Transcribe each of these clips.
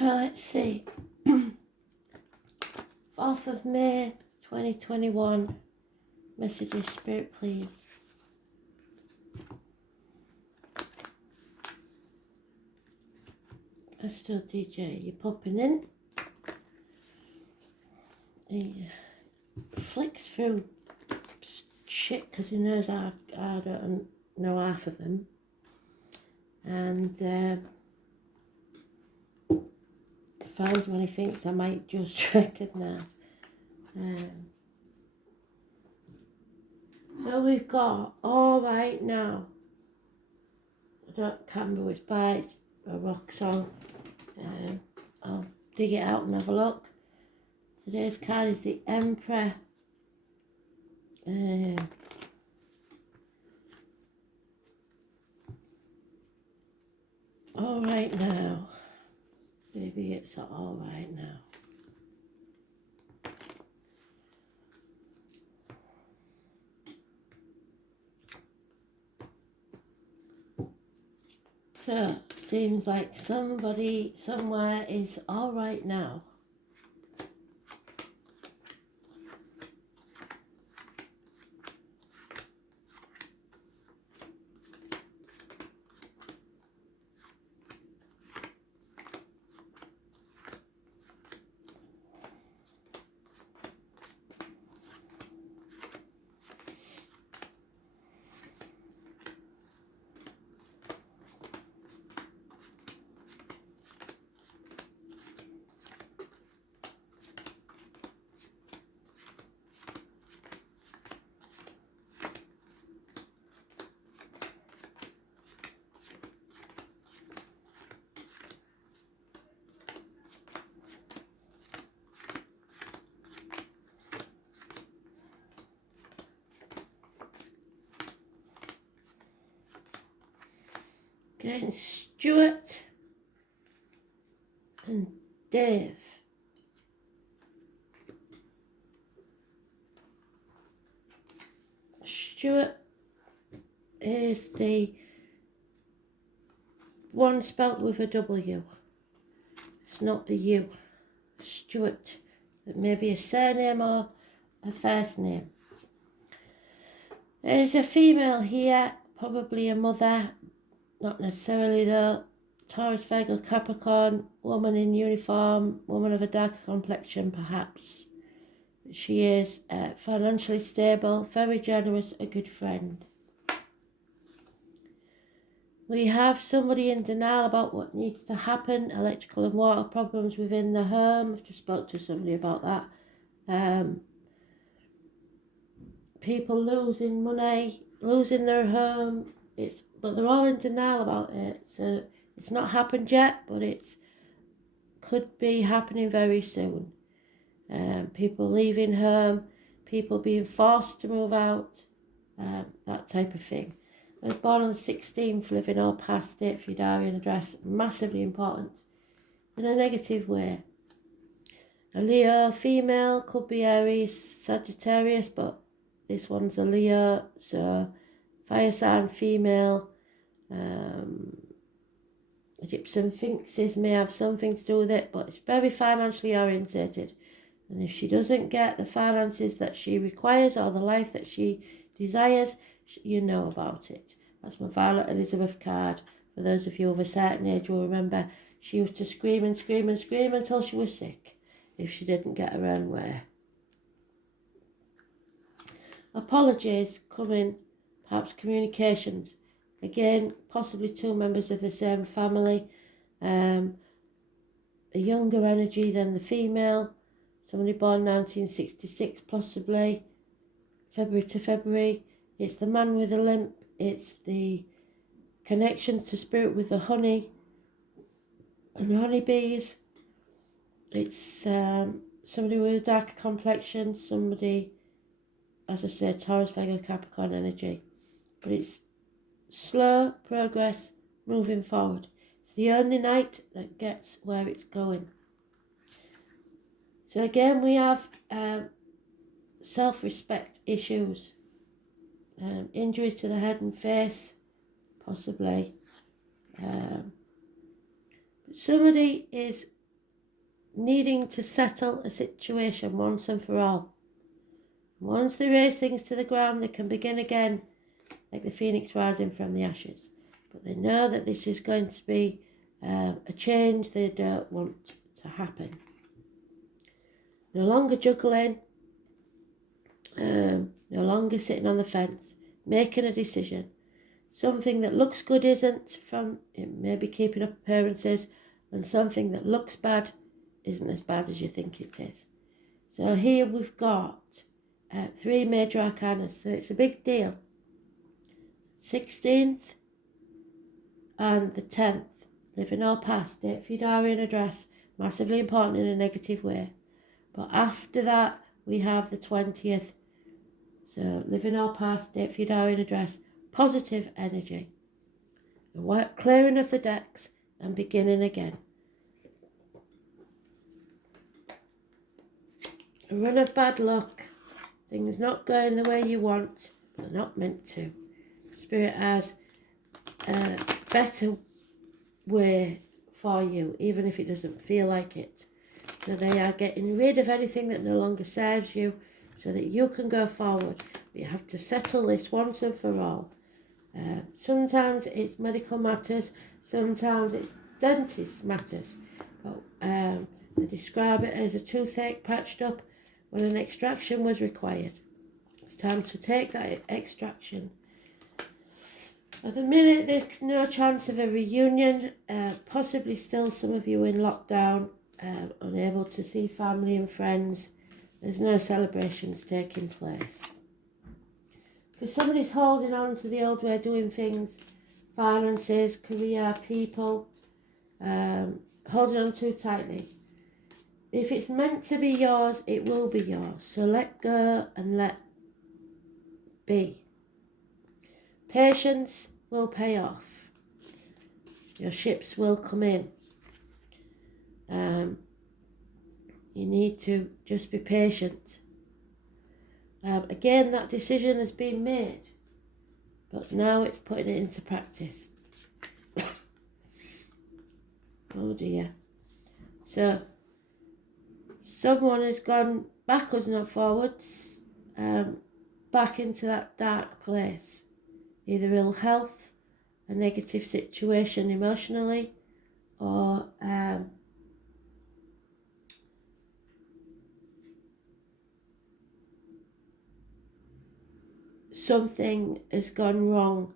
Let's see. 4th of May 2021. Messages, Spirit, please. Astro DJ, you popping in? He flicks through shit because he knows I don't know half of them. And finds one he thinks I might just recognise. So we've got All Right Now. Can't remember which by, it's a rock song. I'll dig it out and have a look. Today's card is the Emperor. All right now. Maybe it's all right now. So, seems like somebody somewhere is all right now. Getting Stuart and Dave. Stuart is the one spelt with a W. It's not the U. Stuart. It may be a surname or a first name. There's a female here, probably a mother. Not necessarily though. Taurus, Virgo, Capricorn, woman in uniform, woman of a darker complexion perhaps. She is financially stable, very generous, a good friend. We have somebody in denial about what needs to happen, electrical and water problems within the home. I've just spoke to somebody about that. People losing money, losing their home. But they're all in denial about it. So it's not happened yet, but it's could be happening very soon. People leaving home, people being forced to move out, that type of thing. I was born on the 16th, living all past it, Fudarian address, massively important in a negative way. A Leo female, could be Aries, Sagittarius, but this one's a Leo, so fire sign female. Egyptian sphinxes may have something to do with it, but it's very financially orientated. And if she doesn't get the finances that she requires or the life that she desires, you know about it. That's my Violet Elizabeth card. For those of you of a certain age will remember, she used to scream and scream and scream until she was sick if she didn't get her own way. Apologies coming, perhaps communications. Again, possibly two members of the same family. A younger energy than the female. Somebody born 1966 possibly. February to February. It's the man with a limp. It's the connection to spirit with the honey and honeybees. It's somebody with a darker complexion. Somebody, as I said, Taurus, Virgo, Capricorn energy. But it's slow progress moving forward. It's the only night that gets where it's going. So again, we have self-respect issues, injuries to the head and face, possibly. But somebody is needing to settle a situation once and for all. Once they raise things to the ground, they can begin again, like the phoenix rising from the ashes. But they know that this is going to be a change they don't want to happen. No longer juggling, no longer sitting on the fence, making a decision. Something that looks good isn't, from it maybe keeping up appearances, and something that looks bad isn't as bad as you think it is. So here we've got 3 major arcana, so it's a big deal. 16th and the 10th, living or past, date for your diary and address, massively important in a negative way. But after that, we have the 20th, so living or past, date for your diary and address, positive energy. A clearing of the decks and beginning again. A run of bad luck, things not going the way you want, but they're not meant to. Spirit has a better way for you, even if it doesn't feel like it. So they are getting rid of anything that no longer serves you so that you can go forward. But you have to settle this once and for all. Sometimes it's medical matters, sometimes it's dentist matters. But they describe it as a toothache patched up when an extraction was required. It's time to take that extraction. At the minute, there's no chance of a reunion, possibly still some of you in lockdown, unable to see family and friends. There's no celebrations taking place. For somebody's holding on to the old way of doing things, finances, career, people, holding on too tightly. If it's meant to be yours, it will be yours. So let go and let be. Patience will pay off. Your ships will come in. You need to just be patient. Again, that decision has been made, but now it's putting it into practice. Oh dear. So, someone has gone backwards, not forwards, back into that dark place. Either ill health, a negative situation emotionally, or something has gone wrong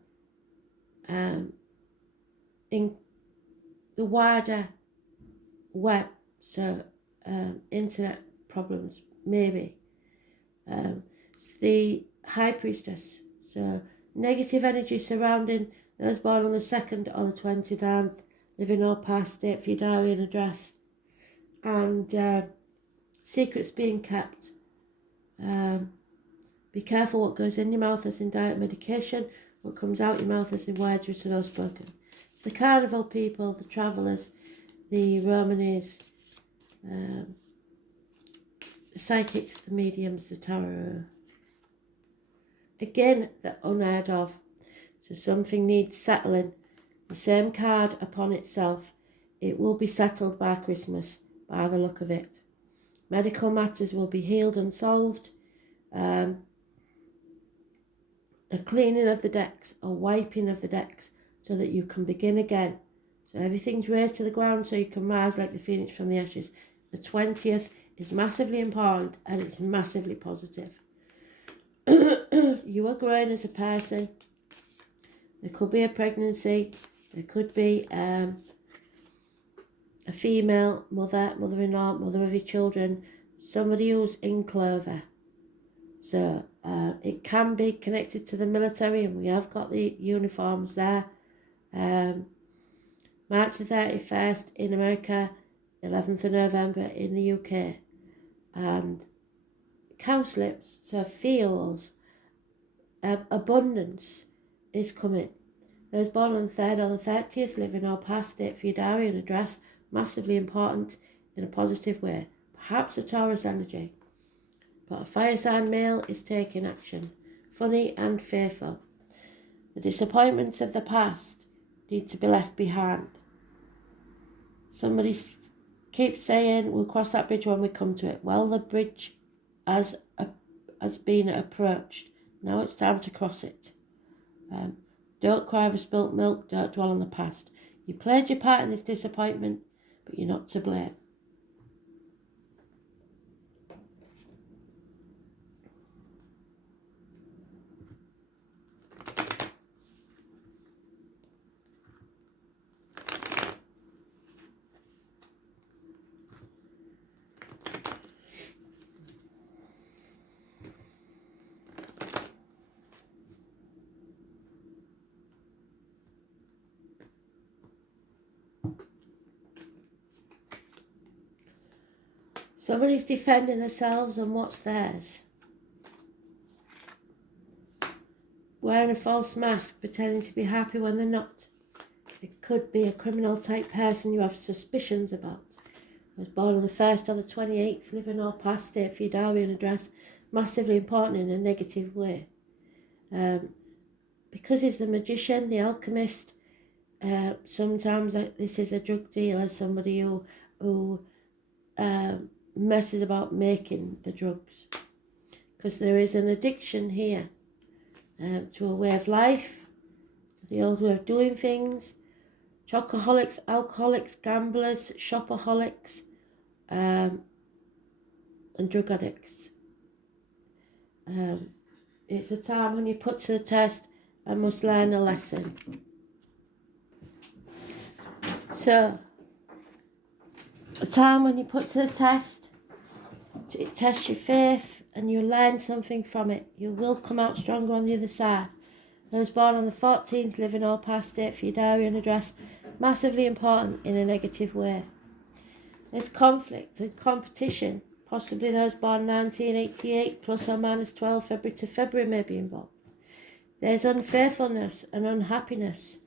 in the wider web, so internet problems maybe. The High Priestess, so negative energy surrounding those born on the 2nd or the 29th, living or past, date for your diary and address, and secrets being kept. Be careful what goes in your mouth as in diet medication, what comes out your mouth as in words written or spoken. It's the carnival people, the travellers, the Romanes, the psychics, the mediums, the tarot. Again, the unheard of. So something needs settling. The same card upon itself. It will be settled by Christmas, by the look of it. Medical matters will be healed and solved. A cleaning of the decks, a wiping of the decks, so that you can begin again. So everything's raised to the ground so you can rise like the phoenix from the ashes. The 20th is massively important and it's massively positive. You are growing as a person. There could be a pregnancy. There could be a female mother, mother-in-law, mother of your children, somebody who's in clover. So it can be connected to the military, and we have got the uniforms there. March the 31st in America, 11th of November in the UK. And cowslips, so fields, abundance is coming. Those born on the 3rd or the 30th, living or past, date for your diary and address, massively important in a positive way. Perhaps a Taurus energy. But a fire sign male is taking action, funny and fearful. The disappointments of the past need to be left behind. Somebody's keeps saying we'll cross that bridge when we come to it. Well, the bridge has been approached. Now it's time to cross it. Don't cry over spilt milk. Don't dwell on the past. You played your part in this disappointment, but you're not to blame. Somebody's defending themselves and what's theirs. Wearing a false mask, pretending to be happy when they're not. It could be a criminal type person you have suspicions about. Was born on the 1st or the 28th, living or past, state for your diary and address. Massively important in a negative way. Because he's the magician, the alchemist, sometimes this is a drug dealer, somebody who messes about making the drugs, because there is an addiction here to a way of life, to the old way of doing things. Chocoholics, alcoholics, gamblers, shopaholics, and drug addicts. It's a time when you put to the test and must learn a lesson. So, a time when you put to the test, it tests your faith and you learn something from it. You will come out stronger on the other side. I was born on the 14th, living or past, date for your diary and address. Massively important in a negative way. There's conflict and competition. Possibly those born 1988, plus or minus 12 February to February may be involved. There's unfaithfulness and unhappiness,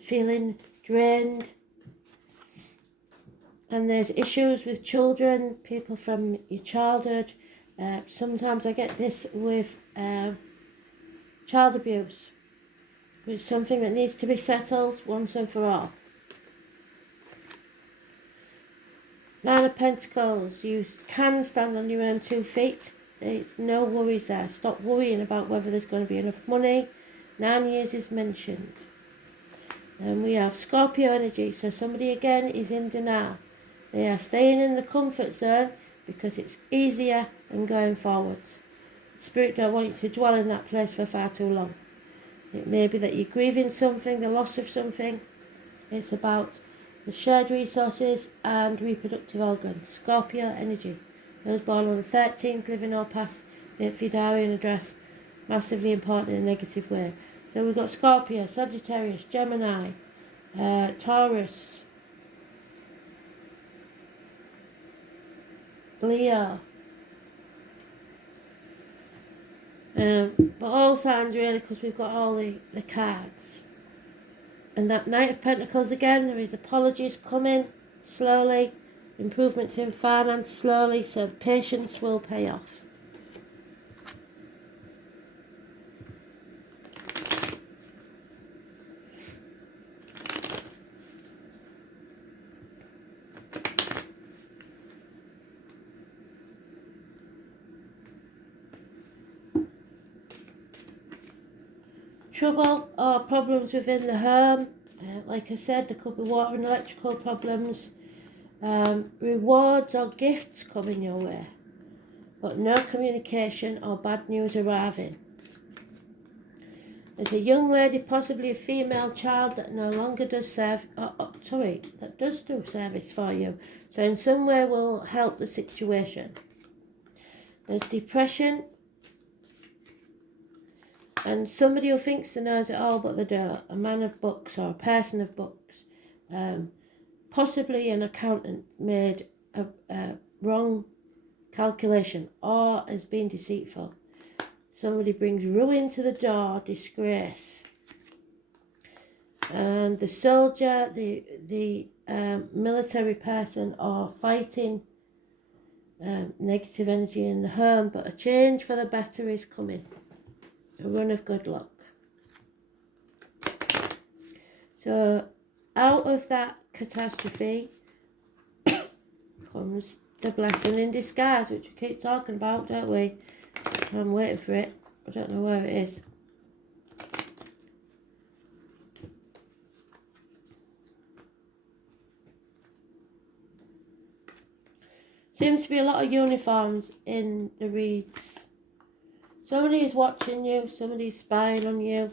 feeling drained. And there's issues with children, people from your childhood. Sometimes I get this with child abuse. It's something that needs to be settled once and for all. 9 of Pentacles. You can stand on your own 2 feet. There's no worries there. Stop worrying about whether there's going to be enough money. 9 years is mentioned. And we have Scorpio Energy. So somebody again is in denial. They are staying in the comfort zone because it's easier than going forwards. Spirit don't want you to dwell in that place for far too long. It may be that you're grieving something, the loss of something. It's about the shared resources and reproductive organs. Scorpio Energy. Those born on the 13th, living or past, date for your diary and address. Massively important in a negative way. So we've got Scorpio, Sagittarius, Gemini, Taurus, Leo. But all signs really, because we've got all the cards. And that Knight of Pentacles again, there is apologies coming slowly, improvements in finance slowly, so the patience will pay off. Trouble or problems within the home. Like I said, there could be water and electrical problems. Rewards or gifts coming your way. But no communication or bad news arriving. There's a young lady, possibly a female child, that no longer does that does do service for you. So in some way will help the situation. There's depression. And somebody who thinks they knows it all but they don't. A man of books or a person of books. Possibly an accountant made a wrong calculation or has been deceitful. Somebody brings ruin to the door, disgrace. And the soldier, the military person or fighting negative energy in the home, but a change for the better is coming. A run of good luck. So out of that catastrophe, comes the blessing in disguise, which we keep talking about, don't we? I'm waiting for it. I don't know where it is. Seems to be a lot of uniforms in the reads. Somebody is watching you. Somebody's spying on you.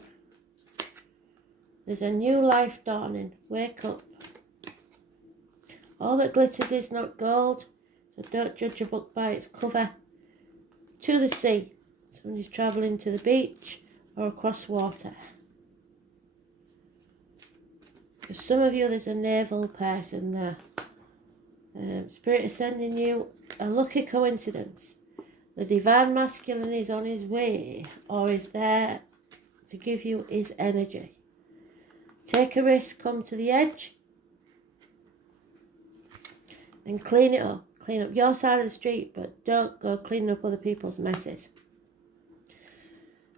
There's a new life dawning. Wake up. All that glitters is not gold, so don't judge a book by its cover. To the sea. Somebody's travelling to the beach or across water. For some of you, there's a naval person there. Spirit is sending you a lucky coincidence. The divine masculine is on his way or is there to give you his energy. Take a risk, come to the edge and clean it up. Clean up your side of the street, but don't go cleaning up other people's messes.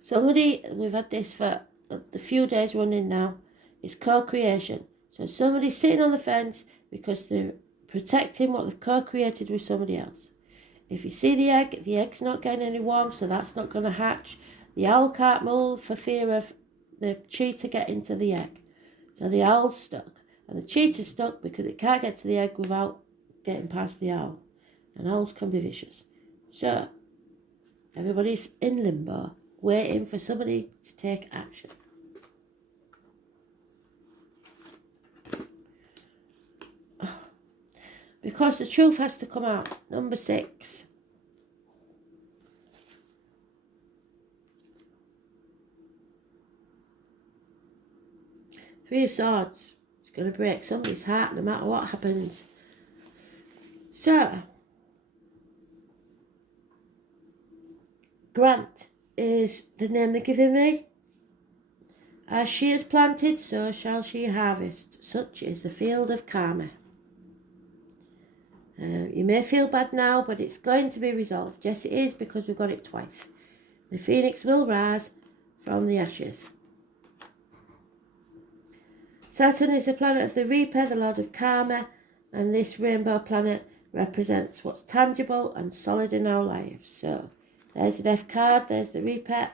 Somebody, we've had this for a few days running now, is co-creation. So somebody's sitting on the fence because they're protecting what they've co-created with somebody else. If you see the egg's not getting any warmth, so that's not going to hatch. The owl can't move for fear of the cheetah getting to the egg. So the owl's stuck. And the cheetah's stuck because it can't get to the egg without getting past the owl. And owls can be vicious. So everybody's in limbo, waiting for somebody to take action. Because the truth has to come out. Number 6. Three of Swords. It's going to break somebody's heart no matter what happens. So, Grant is the name they're giving me. As she is planted, so shall she harvest. Such is the field of karma. You may feel bad now, but it's going to be resolved. Yes, it is, because we've got it twice. The phoenix will rise from the ashes. Saturn is the planet of the Reaper, the Lord of Karma, and this rainbow planet represents what's tangible and solid in our lives. So, there's the Death card, there's the Reaper.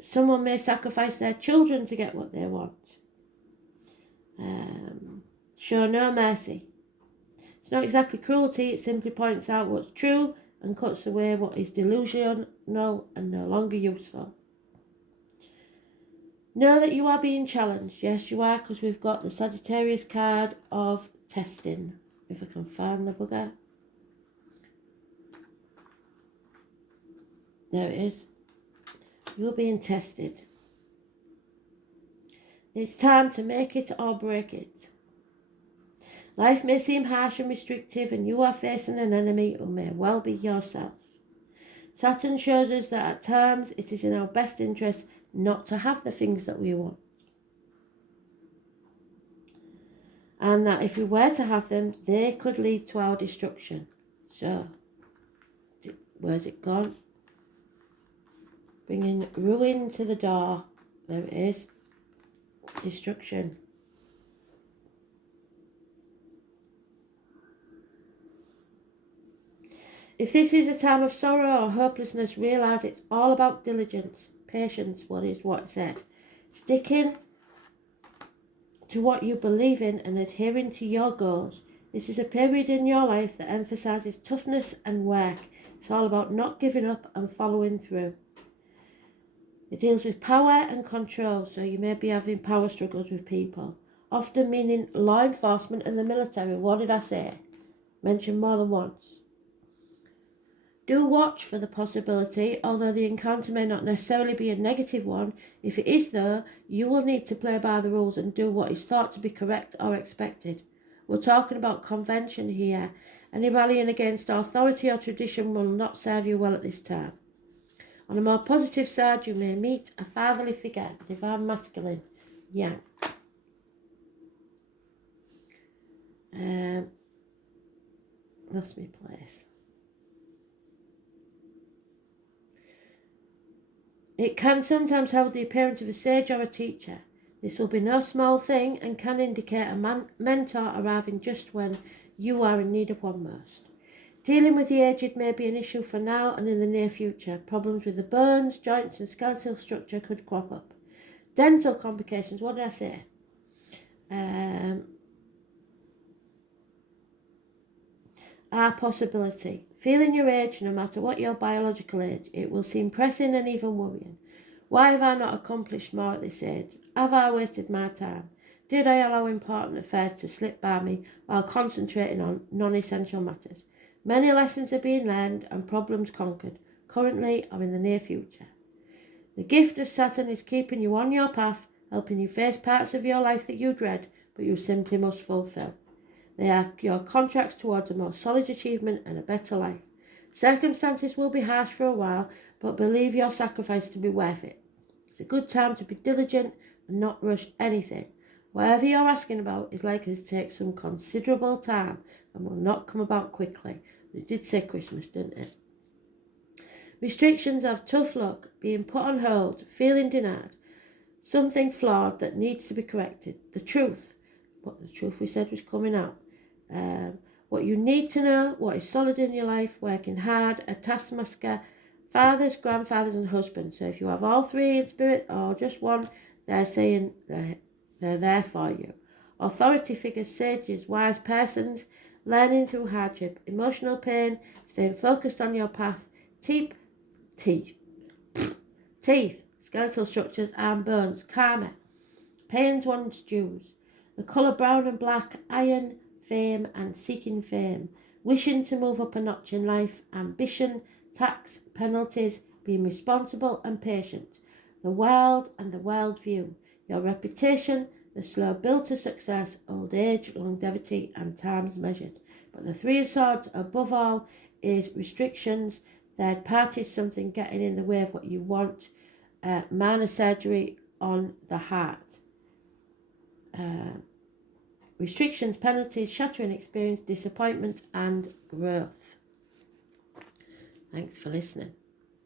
Someone may sacrifice their children to get what they want. Show no mercy. It's not exactly cruelty, it simply points out what's true and cuts away what is delusional and no longer useful. Know that you are being challenged. Yes, you are, because we've got the Sagittarius card of testing. If I can find the bugger. There it is. You're being tested. It's time to make it or break it. Life may seem harsh and restrictive, and you are facing an enemy who may well be yourself. Saturn shows us that at times it is in our best interest not to have the things that we want. And that if we were to have them, they could lead to our destruction. So, where's it gone? Bringing ruin to the door. There it is. Destruction. If this is a time of sorrow or hopelessness, realise it's all about diligence, patience, what it said. Sticking to what you believe in and adhering to your goals. This is a period in your life that emphasises toughness and work. It's all about not giving up and following through. It deals with power and control, so you may be having power struggles with people, often meaning law enforcement and the military. What did I say? Mentioned more than once. Do watch for the possibility, although the encounter may not necessarily be a negative one. If it is, though, you will need to play by the rules and do what is thought to be correct or expected. We're talking about convention here. Any rallying against authority or tradition will not serve you well at this time. On a more positive side, you may meet a fatherly figure, divine masculine, yang. Lost my place. It can sometimes have the appearance of a sage or a teacher. This will be no small thing and can indicate a mentor arriving just when you are in need of one most. Dealing with the aged may be an issue for now and in the near future. Problems with the bones, joints and skeletal structure could crop up. Dental complications, what did I say? Are possibility. Feeling your age, no matter what your biological age, it will seem pressing and even worrying. Why have I not accomplished more at this age? Have I wasted my time? Did I allow important affairs to slip by me while concentrating on non-essential matters? Many lessons are being learned and problems conquered, currently or in the near future. The gift of Saturn is keeping you on your path, helping you face parts of your life that you dread, but you simply must fulfill. They are your contracts towards a more solid achievement and a better life. Circumstances will be harsh for a while, but believe your sacrifice to be worth it. It's a good time to be diligent and not rush anything. Whatever you're asking about is likely to take some considerable time and will not come about quickly. It did say Christmas, didn't it? Restrictions of tough luck, being put on hold, feeling denied, something flawed that needs to be corrected. The truth, what the truth we said was coming out. What you need to know, what is solid in your life, working hard, a taskmaster, fathers, grandfathers and husbands. So if you have all three in spirit or just one, they're saying they're there for you. Authority figures, sages, wise persons, learning through hardship, emotional pain, staying focused on your path, teeth, skeletal structures, arm bones, karma, pains one's dues, the colour brown and black, iron, fame and seeking fame, wishing to move up a notch in life, ambition, tax, penalties, being responsible and patient, the world and the world view, your reputation, the slow build to success, old age, longevity and times measured. But the Three of Swords above all is restrictions, third parties, something getting in the way of what you want, minor surgery on the heart. Restrictions, penalties, shattering experience, disappointment and growth. Thanks for listening.